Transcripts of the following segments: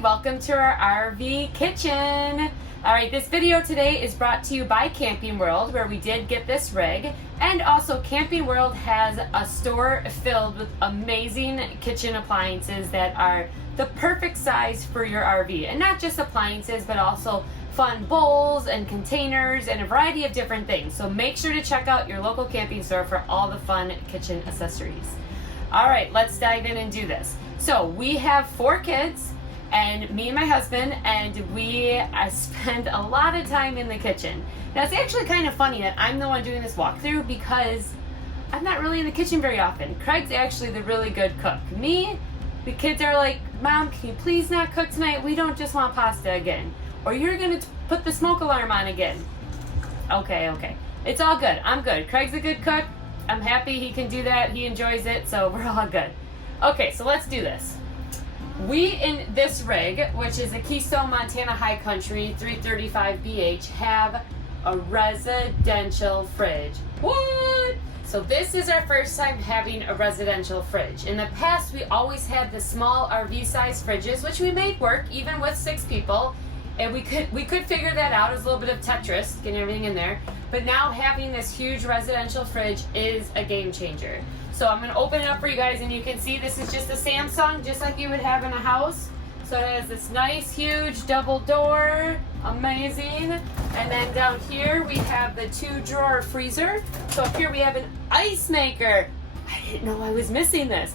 welcome to our RV kitchen. Alright, this video today is brought to you by Camping World, where we did get this rig, and also Camping World has a store filled with amazing kitchen appliances that are the perfect size for your RV, and not just appliances but also fun bowls and containers and a variety of different things. So make sure to check out your local camping store for all the fun kitchen accessories. Alright, let's dive in and do this. So we have 4 kids and me and my husband, and we spend a lot of time in the kitchen. Now it's actually kind of funny that I'm the one doing this walkthrough because I'm not really in the kitchen very often. Craig's actually the really good cook. Me, the kids are like, Mom, can you please not cook tonight? We don't just want pasta again. Or you're gonna put the smoke alarm on again. Okay. It's all good. I'm good. Craig's a good cook. I'm happy he can do that. He enjoys it, so we're all good. Okay, so let's do this. We, in this rig, which is a Keystone Montana High Country 335 BH, have a residential fridge. What? So this is our first time having a residential fridge. In the past, we always had the small RV size fridges, which we made work even with 6 people. And we could figure that out. It was a little bit of Tetris, getting everything in there. But now having this huge residential fridge is a game changer. So I'm going to open it up for you guys, and you can see this is just a Samsung, just like you would have in a house. So it has this nice, huge double door. Amazing. And then down here we have the 2-drawer freezer. So up here we have an ice maker. I didn't know I was missing this.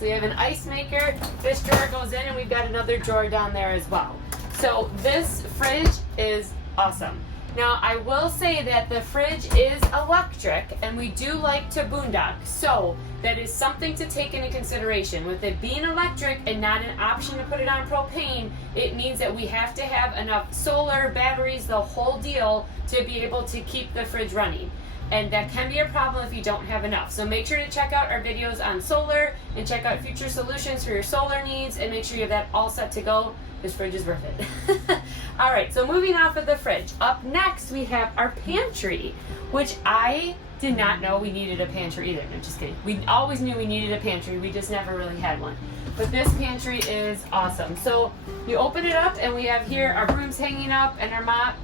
We have an ice maker. This drawer goes in, and we've got another drawer down there as well. So this fridge is awesome. Now, I will say that the fridge is electric, and we do like to boondock, so that is something to take into consideration. With it being electric and not an option to put it on propane, it means that we have to have enough solar, batteries, the whole deal, to be able to keep the fridge running. And that can be a problem if you don't have enough. So make sure to check out our videos on solar, and check out future solutions for your solar needs, and make sure you have that all set to go. This fridge is worth it. Alright, so moving off of the fridge. Up next we have our pantry, which I did not know we needed a pantry either. No, just kidding. We always knew we needed a pantry, we just never really had one. But this pantry is awesome. So you open it up, and we have here our brooms hanging up and our mop.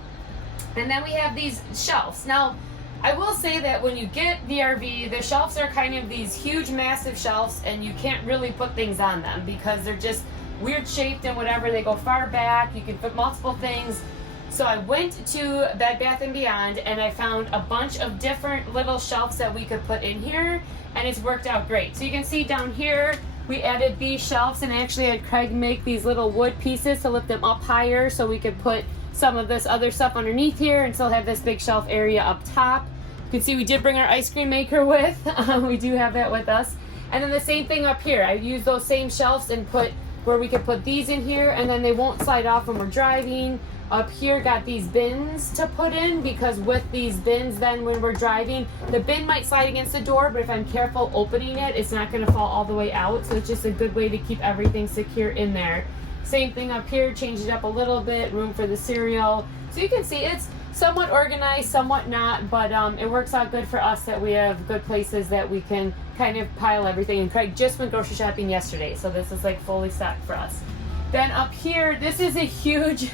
And then we have these shelves. Now, I will say that when you get the RV, the shelves are kind of these huge, massive shelves, and you can't really put things on them because they're just weird shaped and whatever. They go far back. You can put multiple things. So I went to Bed Bath & Beyond, and I found a bunch of different little shelves that we could put in here, and it's worked out great. So you can see down here, we added these shelves, and I actually had Craig make these little wood pieces to lift them up higher so we could put some of this other stuff underneath here and still have this big shelf area up top. You can see we did bring our ice cream maker with. We do have that with us. And then the same thing up here. I used those same shelves and put where we could put these in here, and then they won't slide off when we're driving. Up here got these bins to put in, because with these bins then when we're driving, the bin might slide against the door, but if I'm careful opening it, it's not going to fall all the way out. So it's just a good way to keep everything secure in there. Same thing up here, changed it up a little bit, room for the cereal. So you can see it's somewhat organized, somewhat not, but it works out good for us that we have good places that we can kind of pile everything. And Craig just went grocery shopping yesterday, so this is like fully stocked for us. Then up here, this is a huge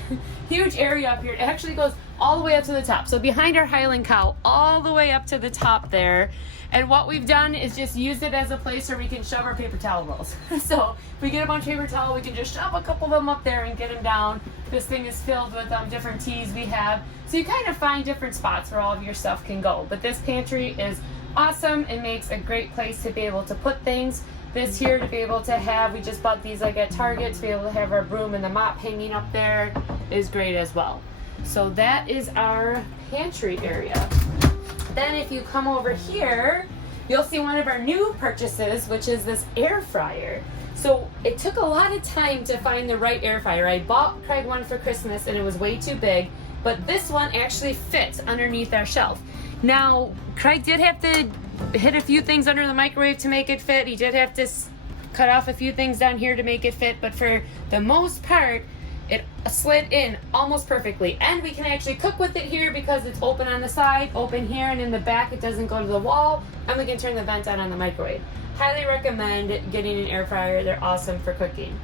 area up here. It actually goes all the way up to the top. So behind our Highland cow, all the way up to the top there. And what we've done is just used it as a place where we can shove our paper towel rolls. So if we get a bunch of paper towel, we can just shove a couple of them up there and get them down. This thing is filled with different teas we have. So you kind of find different spots where all of your stuff can go. But this pantry is awesome. It makes a great place to be able to put things. This here to be able to have, we just bought these like at Target, to be able to have our broom and the mop hanging up there is great as well. So that is our pantry area. Then if you come over here, you'll see one of our new purchases, which is this air fryer. So it took a lot of time to find the right air fryer. I bought Craig one for Christmas and it was way too big, but this one actually fits underneath our shelf. Now, Craig did have to hit a few things under the microwave to make it fit. He did have to cut off a few things down here to make it fit, but for the most part, it slid in almost perfectly. And we can actually cook with it here because it's open on the side, open here, and in the back it doesn't go to the wall, and we can turn the vent on the microwave. Highly recommend getting an air fryer. They're awesome for cooking.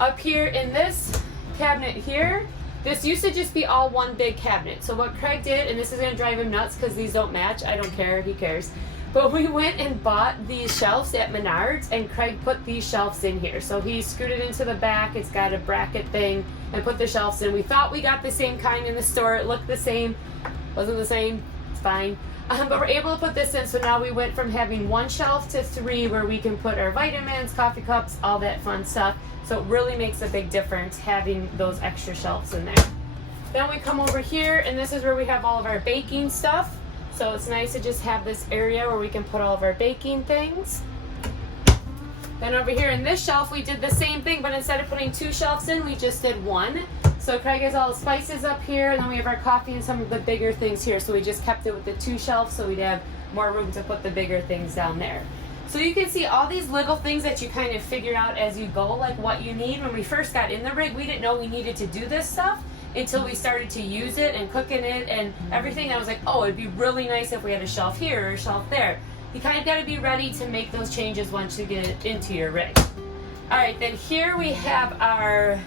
Up here in this cabinet here, this used to just be all one big cabinet. So what Craig did, and this is gonna drive him nuts because these don't match, I don't care, he cares. But we went and bought these shelves at Menards, and Craig put these shelves in here. So he screwed it into the back, it's got a bracket thing, and put the shelves in. We thought we got the same kind in the store, it looked the same, wasn't the same, it's fine. But we're able to put this in, so now we went from having one shelf to 3 where we can put our vitamins, coffee cups, all that fun stuff. So it really makes a big difference having those extra shelves in there. Then we come over here, and this is where we have all of our baking stuff. So it's nice to just have this area where we can put all of our baking things. Then over here in this shelf, we did the same thing, but instead of putting 2 shelves in, we just did 1. So Craig has all the spices up here, and then we have our coffee and some of the bigger things here. So we just kept it with the 2 shelves so we'd have more room to put the bigger things down there. So you can see all these little things that you kind of figure out as you go, like what you need. When we first got in the rig, we didn't know we needed to do this stuff until we started to use it and cook in it and everything. I was like, oh, it'd be really nice if we had a shelf here or a shelf there. You kind of got to be ready to make those changes once you get it into your rig. All right, then here we have our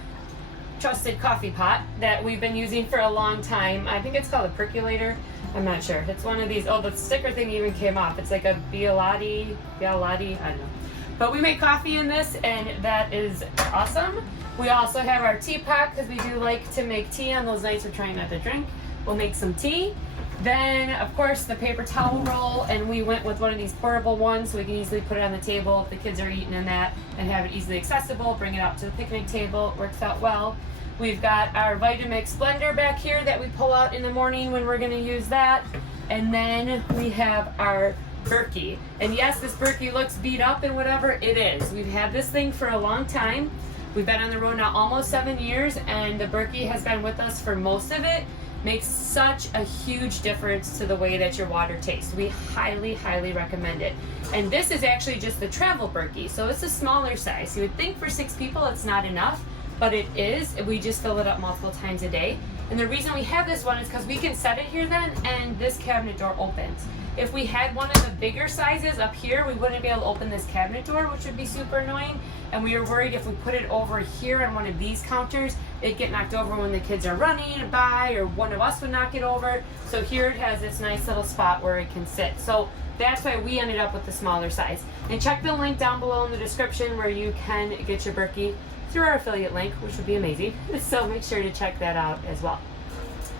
trusted coffee pot that we've been using for a long time. I think it's called a percolator. I'm not sure. It's one of these. Oh, the sticker thing even came off. It's like a Bialetti, I don't know. But we make coffee in this, and that is awesome. We also have our teapot because we do like to make tea on those nights we're trying not to drink. We'll make some tea. Then, of course, the paper towel roll, and we went with one of these portable ones so we can easily put it on the table if the kids are eating in that and have it easily accessible. Bring it out to the picnic table. It works out well. We've got our Vitamix Blender back here that we pull out in the morning when we're going to use that. And then we have our Berkey. And yes, this Berkey looks beat up and whatever, it is. We've had this thing for a long time. We've been on the road now almost 7 years, and the Berkey has been with us for most of it. Makes such a huge difference to the way that your water tastes. We highly, highly recommend it. And this is actually just the travel Berkey, so it's a smaller size. You would think for 6 people it's not enough, but it is. We just fill it up multiple times a day. And the reason we have this one is because we can set it here then, and this cabinet door opens. If we had one of the bigger sizes up here, we wouldn't be able to open this cabinet door, which would be super annoying. And we were worried if we put it over here on one of these counters, it'd get knocked over when the kids are running by, or one of us would knock it over. So here it has this nice little spot where it can sit. So that's why we ended up with the smaller size. And check the link down below in the description where you can get your Berkey through our affiliate link, which would be amazing. So make sure to check that out as well.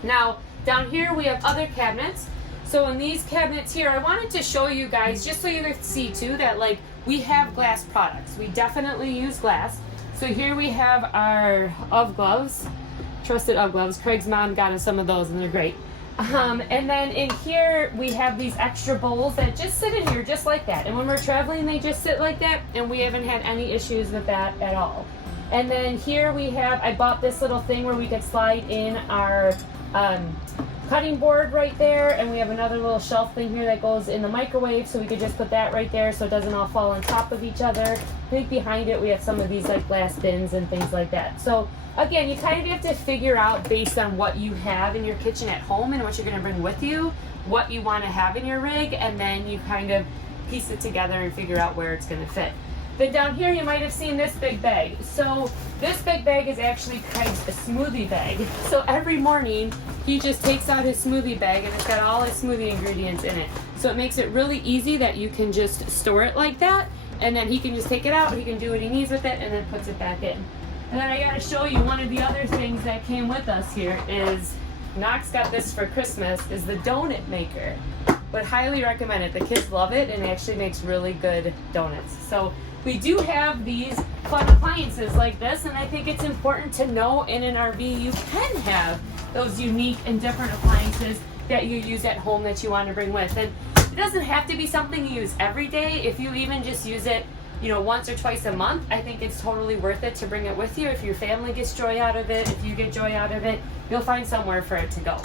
Now, down here we have other cabinets. So in these cabinets here, I wanted to show you guys, just so you can see too, that like we have glass products. We definitely use glass. So here we have our UV gloves, trusted UV gloves. Craig's mom got us some of those and they're great. And then in here we have these extra bowls that just sit in here just like that. And when we're traveling, they just sit like that, and we haven't had any issues with that at all. And then here we have, I bought this little thing where we could slide in our cutting board right there, and we have another little shelf thing here that goes in the microwave, so we could just put that right there so it doesn't all fall on top of each other. I think behind it we have some of these like glass bins and things like that. So again, you kind of have to figure out based on what you have in your kitchen at home and what you're going to bring with you, what you want to have in your rig, and then you kind of piece it together and figure out where it's going to fit. Then down here you might have seen this big bag. So this big bag is actually Craig's smoothie bag. So every morning he just takes out his smoothie bag, and it's got all his smoothie ingredients in it. So it makes it really easy that you can just store it like that, and then he can just take it out, he can do what he needs with it, and then puts it back in. And then I gotta show you one of the other things that came with us here is, Knox got this for Christmas, is the donut maker. Would highly recommend it. The kids love it, and it actually makes really good donuts. So we do have these fun appliances like this, and I think it's important to know in an RV you can have those unique and different appliances that you use at home that you want to bring with. And it doesn't have to be something you use every day. If you even just use it, you know, once or twice a month, I think it's totally worth it to bring it with you. If your family gets joy out of it, if you get joy out of it, you'll find somewhere for it to go.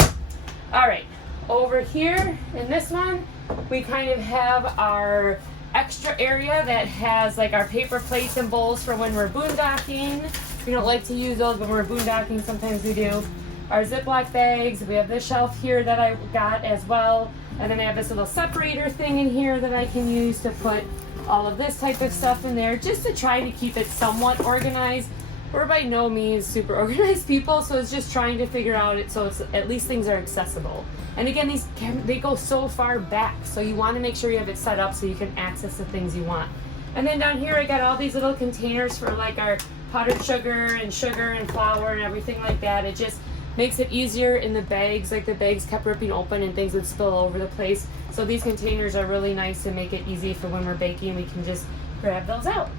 All right, over here in this one, we kind of have our extra area that has like our paper plates and bowls for when we're boondocking. We don't like to use those, but when we're boondocking, sometimes we do. Our Ziploc bags, we have this shelf here that I got as well. And then I have this little separator thing in here that I can use to put all of this type of stuff in there, just to try to keep it somewhat organized. we're by no means super organized people, so it's just trying to figure out it so it's at least things are accessible. And again, they go so far back, so you want to make sure you have it set up so you can access the things you want. And then down here I got all these little containers for like our powdered sugar and flour and everything like that. It just makes it easier in the bags, like the bags kept ripping open and things would spill all over the place. So these containers are really nice to make it easy for when we're baking, we can just grab those out.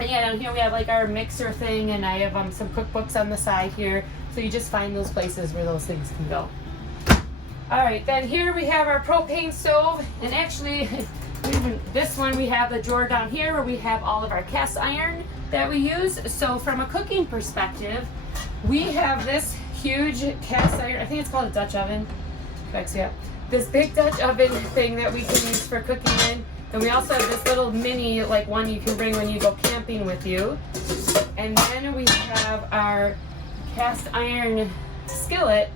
And yeah, down here we have like our mixer thing, and I have some cookbooks on the side here, so you just find those places where those things can go. Alright, then here we have our propane stove, and actually this one we have the drawer down here where we have all of our cast iron that we use. So from a cooking perspective, we have this huge cast iron, I think it's called a Dutch oven. Yeah. This big Dutch oven thing that we can use for cooking in. And we also have this little mini, like one you can bring when you go camping with you. And then we have our cast iron skillet,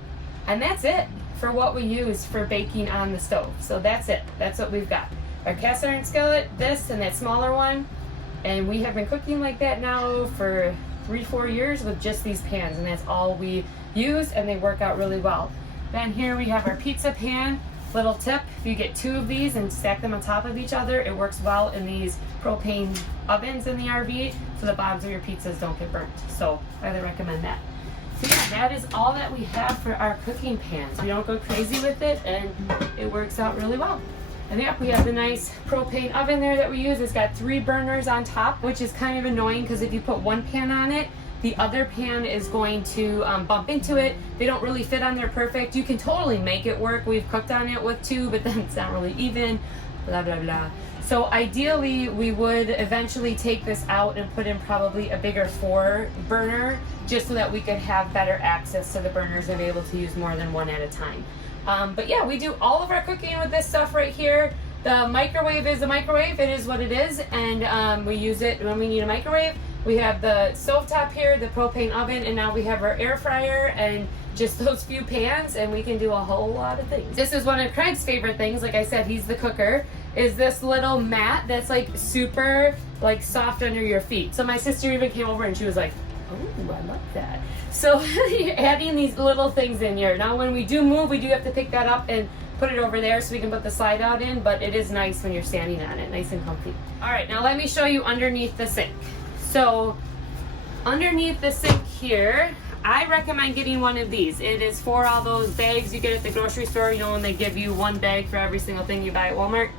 and that's it for what we use for baking on the stove. So that's it. That's what we've got. Our cast iron skillet, this, and that smaller one. And we have been cooking like that now for 3-4 years with just these pans, and that's all we use, and they work out really well. Then here we have our pizza pan. Little tip, if you get 2 of these and stack them on top of each other, it works well in these propane ovens in the RV, so the bottoms of your pizzas don't get burnt. So I highly recommend that. So yeah, that is all that we have for our cooking pans. We don't go crazy with it, and it works out really well. And yeah, we have the nice propane oven there that we use. It's got 3 burners on top, which is kind of annoying because if you put one pan on it, the other pan is going to bump into it. They don't really fit on there perfect. You can totally make it work. We've cooked on it with 2, but then it's not really even, blah, blah, blah. So ideally, we would eventually take this out and put in probably a bigger 4 burner, just so that we could have better access to the burners and be able to use more than one at a time. But yeah, we do all of our cooking with this stuff right here. The microwave is a microwave. It is what it is, and we use it when we need a microwave. We have the stovetop here, the propane oven, and now we have our air fryer and just those few pans, and we can do a whole lot of things. This is one of Craig's favorite things. Like I said, he's the cooker, is this little mat that's like super like soft under your feet. So my sister even came over and she was like, oh, I love that. So you're adding these little things in here. Now when we do move, we do have to pick that up and put it over there so we can put the slide out in, but it is nice when you're standing on it, nice and comfy. All right, now let me show you underneath the sink. So underneath the sink here, I recommend getting one of these. It is for all those bags you get at the grocery store, you know, when they give you one bag for every single thing you buy at Walmart.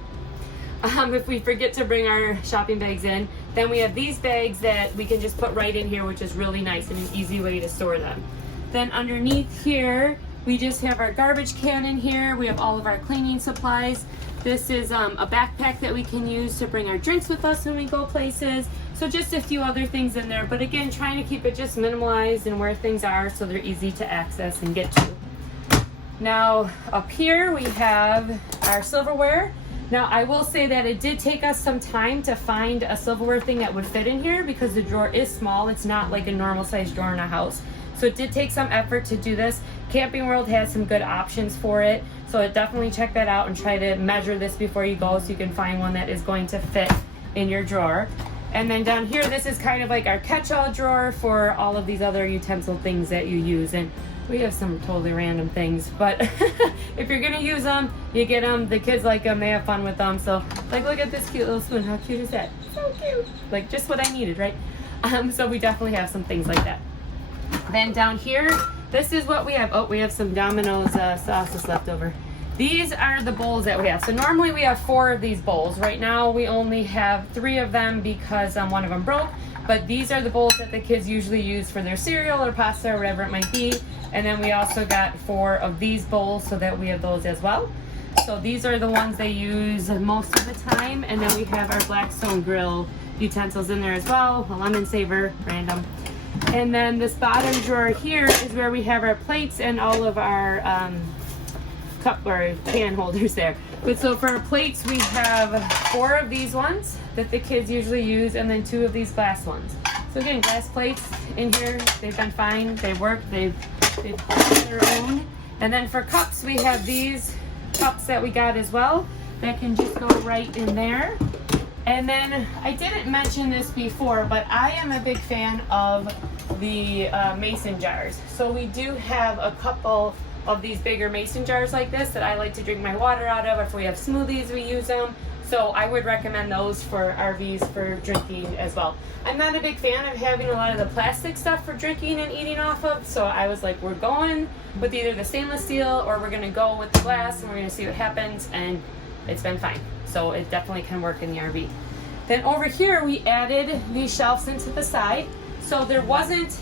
If we forget to bring our shopping bags in, then we have these bags that we can just put right in here, which is really nice and an easy way to store them. Then underneath here, we just have our garbage can in here. We have all of our cleaning supplies. This is a backpack that we can use to bring our drinks with us when we go places. So just a few other things in there, but again, trying to keep it just minimalized and where things are so they're easy to access and get to. Now up here we have our silverware. Now I will say that it did take us some time to find a silverware thing that would fit in here because the drawer is small. It's not like a normal size drawer in a house. So it did take some effort to do this. Camping World has some good options for it. So definitely check that out and try to measure this before you go so you can find one that is going to fit in your drawer. And then down here, this is kind of like our catch-all drawer for all of these other utensil things that you use. And we have some totally random things, but if you're gonna use them, you get them. The kids like them, they have fun with them. So like, look at this cute little spoon. How cute is that? So cute. Like just what I needed, right? So we definitely have some things like that. Then down here, this is what we have. Oh, we have some Domino's sauces left over. These are the bowls that we have. So normally we have 4 of these bowls. Right now we only have 3 of them because one of them broke. But these are the bowls that the kids usually use for their cereal or pasta or whatever it might be. And then we also got 4 of these bowls so that we have those as well. So these are the ones they use most of the time. And then we have our Blackstone grill utensils in there as well. A lemon saver, random. And then this bottom drawer here is where we have our plates and all of our cup or can holders there. But so for our plates, we have 4 of these ones that the kids usually use, and then 2 of these glass ones. So again, glass plates in here, they've been fine, they work, they've their own. And then for cups, we have these cups that we got as well that can just go right in there. And then I didn't mention this before, but I am a big fan of the mason jars. So we do have a couple of these bigger mason jars like this that I like to drink my water out of. If we have smoothies, we use them. So I would recommend those for RVs for drinking as well. I'm not a big fan of having a lot of the plastic stuff for drinking and eating off of, so I was like, we're going with either the stainless steel or we're gonna go with the glass and we're gonna see what happens, and it's been fine. So it definitely can work in the RV. Then over here we added these shelves into the side. So there wasn't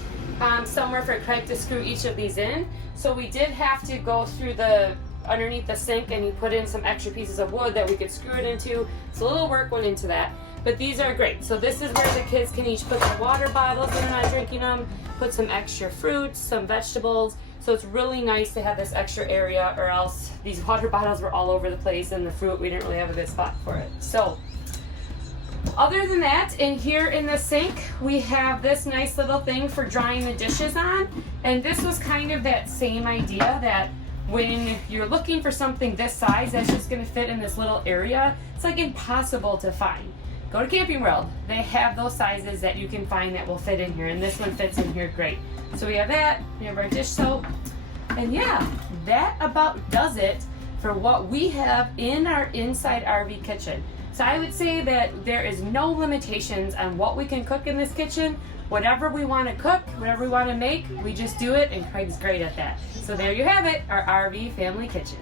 somewhere for Craig to screw each of these in. So we did have to go through the underneath the sink and he put in some extra pieces of wood that we could screw it into. So a little work went into that. But these are great. So this is where the kids can each put their water bottles when they're not drinking them, put some extra fruits, some vegetables. So it's really nice to have this extra area, or else these water bottles were all over the place and the fruit, we didn't really have a good spot for it. So other than that, in here in the sink, we have this nice little thing for drying the dishes on. And this was kind of that same idea that when you're looking for something this size that's just gonna fit in this little area, it's like impossible to find. Go to Camping World. They have those sizes that you can find that will fit in here, and this one fits in here great. So we have that, we have our dish soap, and yeah, that about does it for what we have in our inside RV kitchen. So I would say that there is no limitations on what we can cook in this kitchen. Whatever we want to cook, whatever we want to make, we just do it, and Craig's great at that. So there you have it, our RV family kitchen.